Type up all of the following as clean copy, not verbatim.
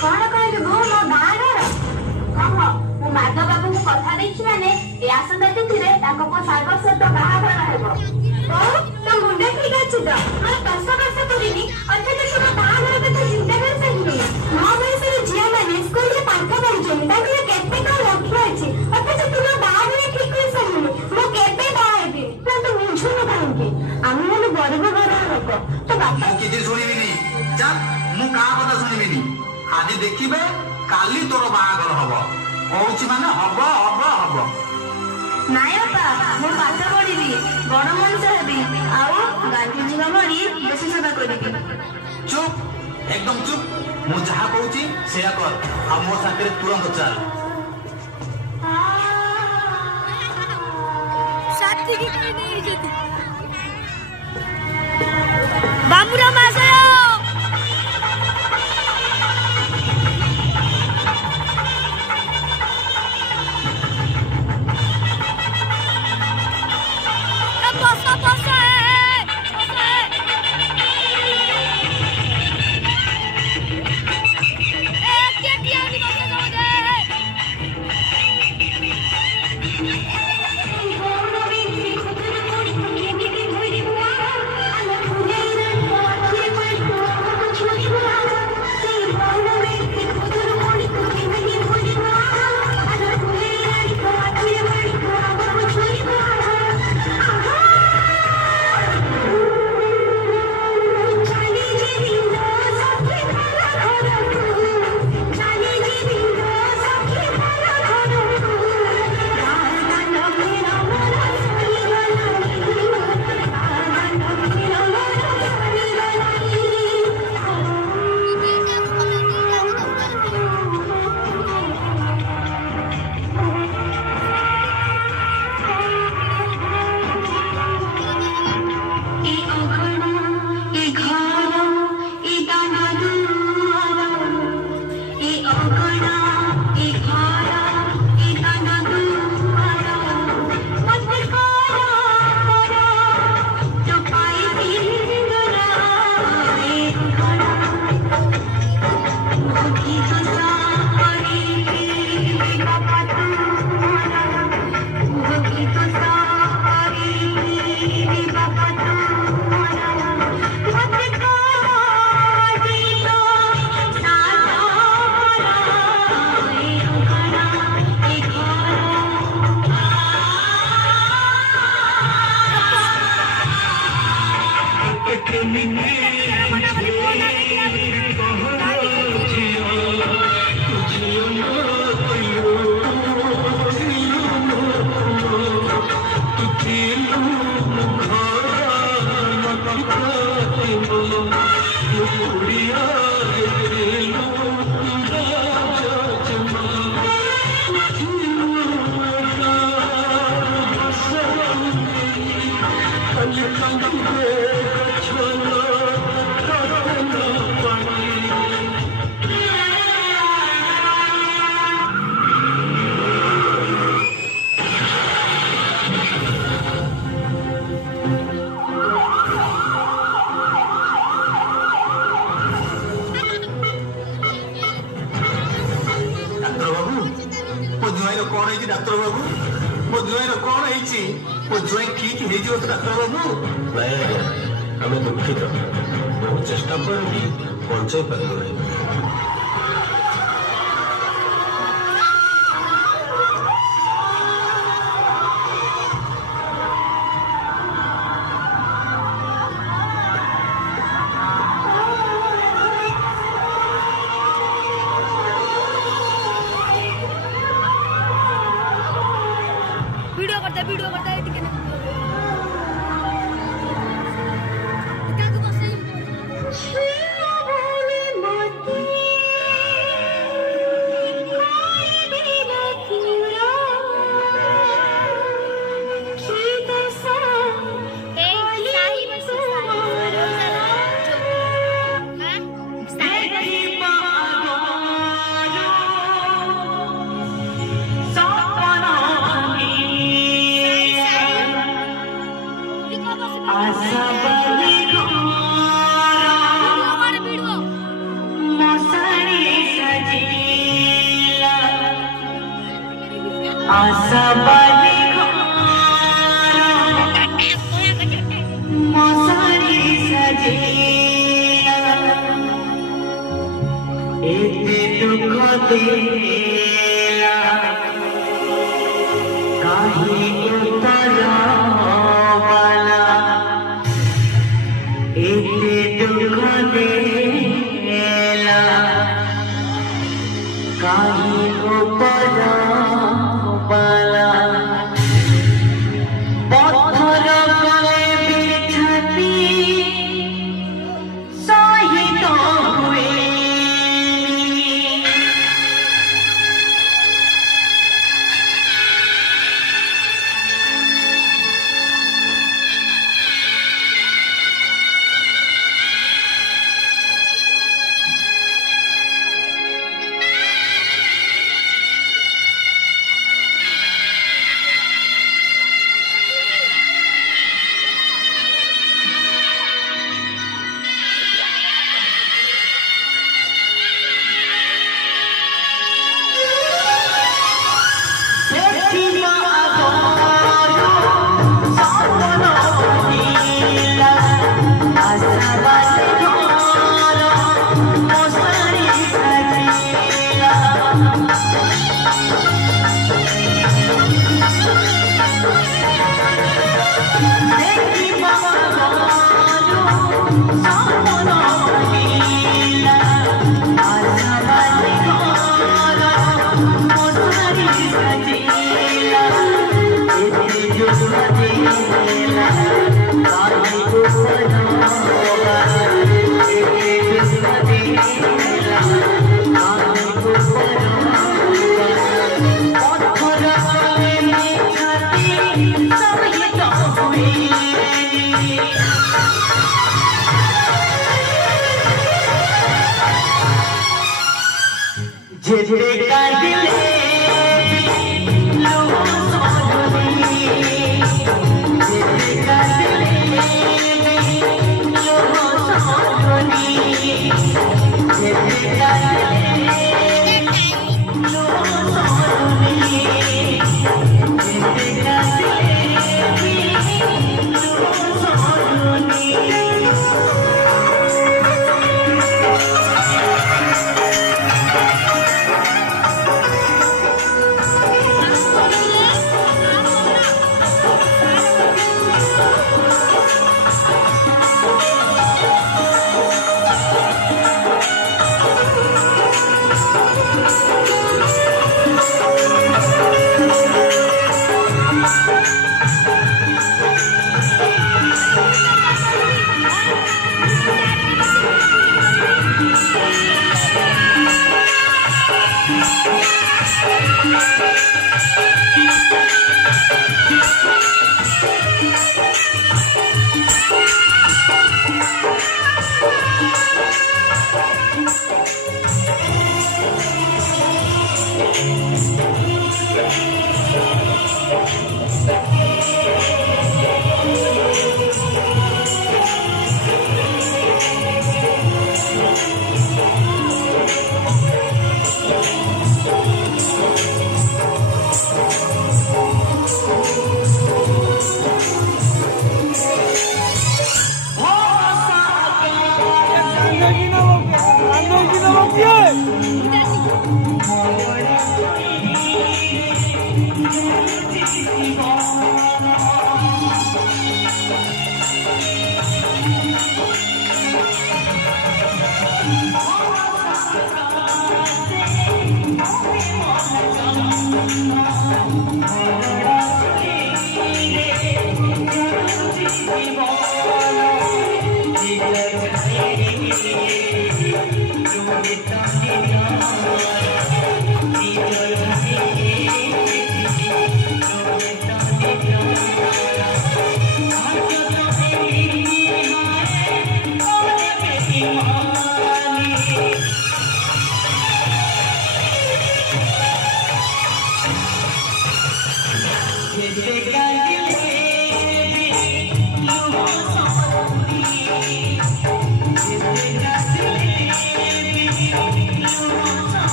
कौन कहलु भो मो बाहाघर कह मो माधव बाबू को कथा देछि माने ए आसंता तिथिरे ताको को सागर सहित बाहाघर हेबो ओ तो मुंडे ठीक अछि तो मैं वर्ष करिनी अर्थात तुम बाहाघर कथा चिंता कर सकिनी मो वयस रे जिया माने स्कूल रे पाठ पढिछन ताके केते का लक्ष्य अछि अर्थात तुम बाहाघर ठीक कर सकिनी मो केते बाहेबी ना तो मुझु न काहे आमी माने गरीब घर लोक तो बापा किछि सुनिबिनी जा मु का कथा सुनिबिनी आज देखिबे काली तोर बाहाघर हबो कहूची माने हबो हबो हबो नाय बापा मो पाठ पढिबी बड़ मनुष्य हेबी आउ गांधीजी भरी देश सेवा करिबी चुप एकदम चुप मु जहा कहूची सेया कर आ मो साथे तुरंत चल साथी की कोई नहीं जदी बाबूराव मासयो डाक्टर बाबू मो जुआईर कौन है मो जुआई ठीक हो डाक्टर बाबू नहीं आज्ञा आम दुखित बहुत चेष्टा पर भी बचाई पार वीडियो करता है ठीक है Mosari आशावादी मसारी सजिया एते दुख देला काहे ऊपर वाला एते दुख देला काहे ऊपर वाला पत्थर गले बिछती शहीद हुए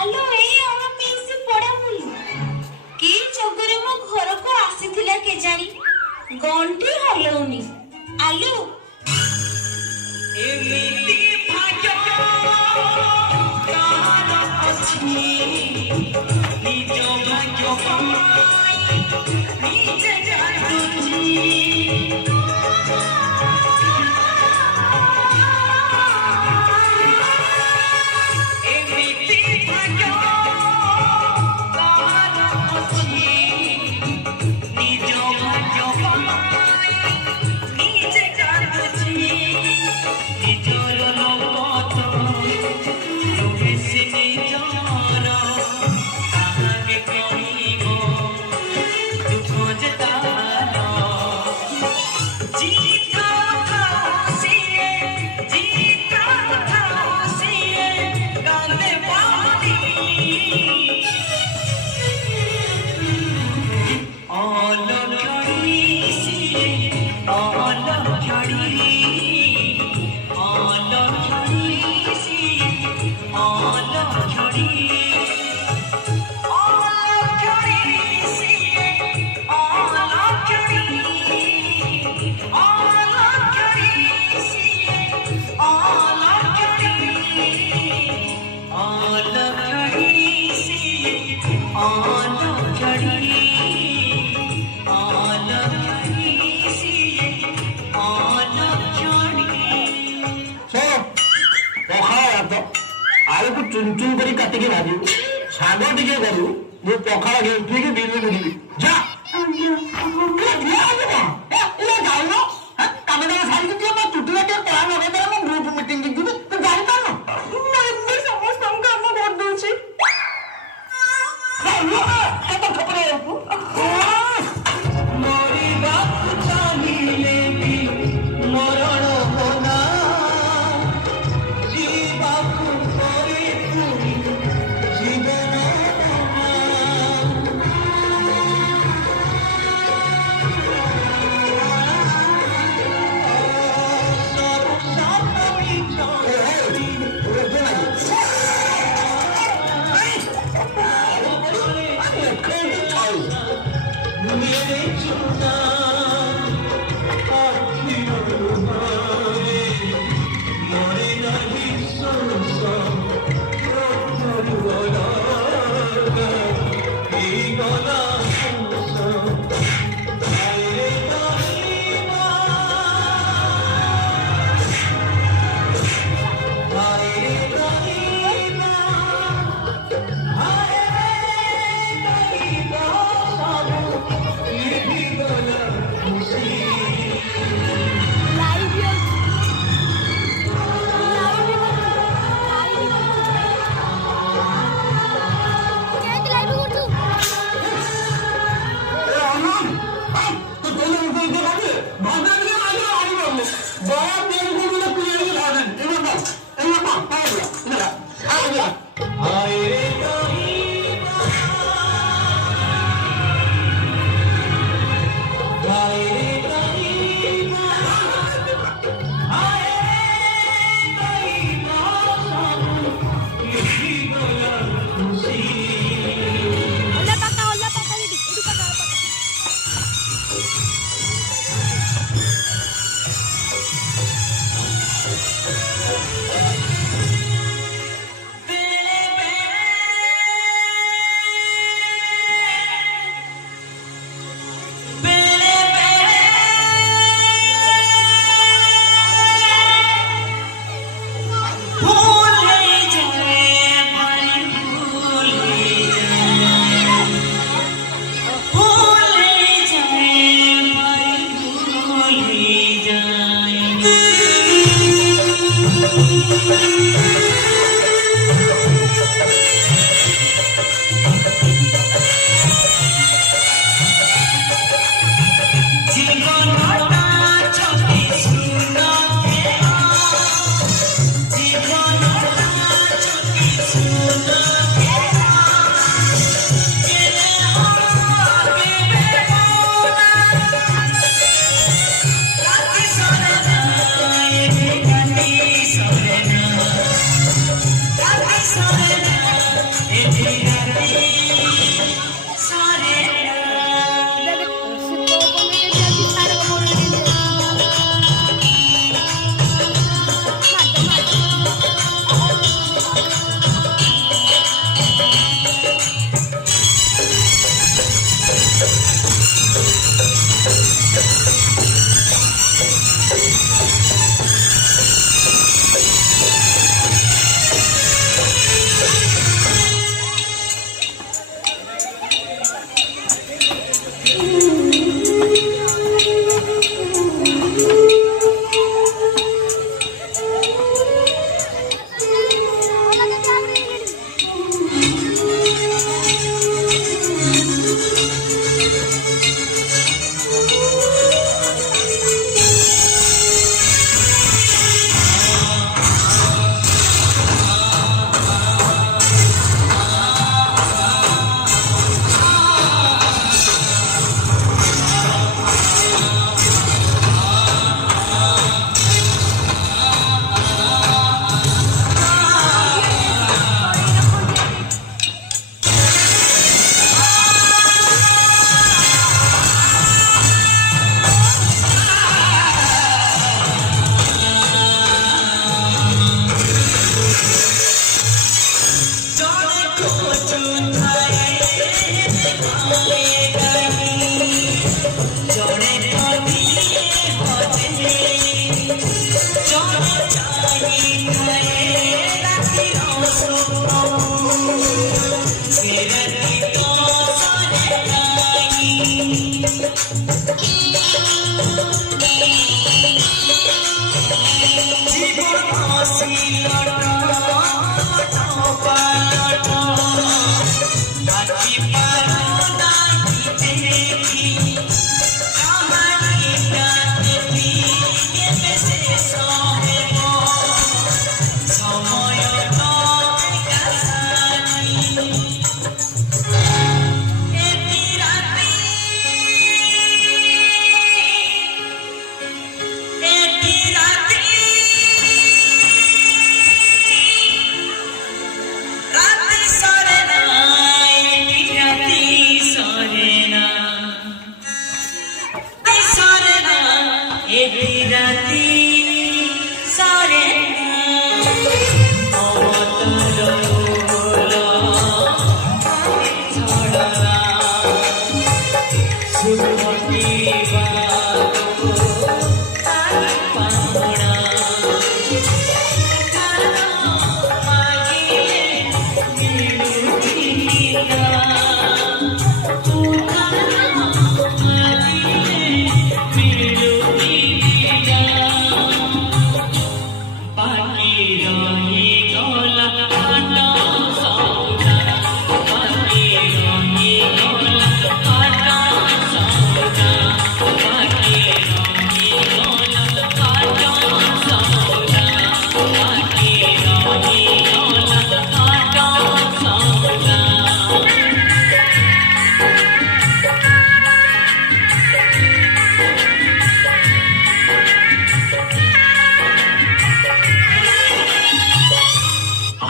ଆଲୋ ଏଇ ଆମ ପିଇସି ପଢାପୁଲି କି ଚୋଗରେ ମୋ ଘରକୁ ଆସିଥିଲା କେଜାଣି ଗଣ୍ଠି ହଲଉନି ଆଲୋ ଏମିତି ଭାଗ୍ୟ କାହାର ଅଛି ନିଜ ଭାଗ୍ୟ କମାଇ ନିଜେ ଜାଣୁଛି ଏମିତି ଭାଗ୍ୟ କାହାର ଅଛି ନିଜ ଭାଗ୍ୟ କମାଇ ନିଜେ ଜାଣୁଛି ନିଜର ଲୋକ ବେଶୀ ନିଜର କାହାକେ କହିବ ଦୁଃଖ ଯେ ତାର ଜିତା ଥାଉ ସିଏ ଜିତା ଥାଉ ସିଏ କାନ୍ଦେ ପାଣି ଅଲକ୍ଷଣୀ ସିଏ ଅଲକ୍ଷଣୀ ଅଲକ୍ଷଣୀ ସିଏ ଅଲକ୍ଷଣୀ ଅଲକ୍ଷଣୀ ସିଏ ଅଲକ୍ଷଣୀ ଅଲକ୍ଷଣୀ ସିଏ ଅଲକ୍ଷଣୀ ଅଲକ୍ଷଣୀ ସିଏ ଅଲକ୍ଷଣୀ ଅଲକ୍ଷଣୀ ସିଏ ଅଲକ୍ଷଣୀ ପଖାଳ ଭାତ ଆଳୁକୁ ଚୁନ ଚୁନ କରି କାଟିକି ଭାଜିବୁ ଶାଗ ଟିକେ କରୁ ମୁଁ ପଖାଳ ଘେଣ୍ଟିକି ବିରି ବୁଲିବି ଯା କାମ ଦାମ ସାରିକି ଟିକେ ମୋ ଚୁଟିରେ ଟିକେ କଳା ଲଗେଇଦେଲେ ମୁଁ ଗ୍ରୁପ ମିଟିଂ ଯିବି ତୁ ଜାଣିପାରୁନୁ ସମସ୍ତଙ୍କୁ କାମ କରିଦଉଛି ମରିବାକୁ ଚାହିଁଲେ ବି ମରଣ ହୋନା ଯିବାକୁ ପରେ ପୁଣି ଜୀବନ ସବୁ ସାପ ମିଛ मेरे चुना आखियों मारे मोरे नहीं सोसा रोला ही गला सोसा आए ताईमा आए ताईमा आए ताईमा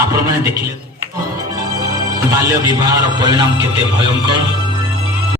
ଆପଣମାନେ ଦେଖିଲେ ବାଲ୍ୟ ବିବାହର ପରିଣାମ କେତେ ଭୟଙ୍କର।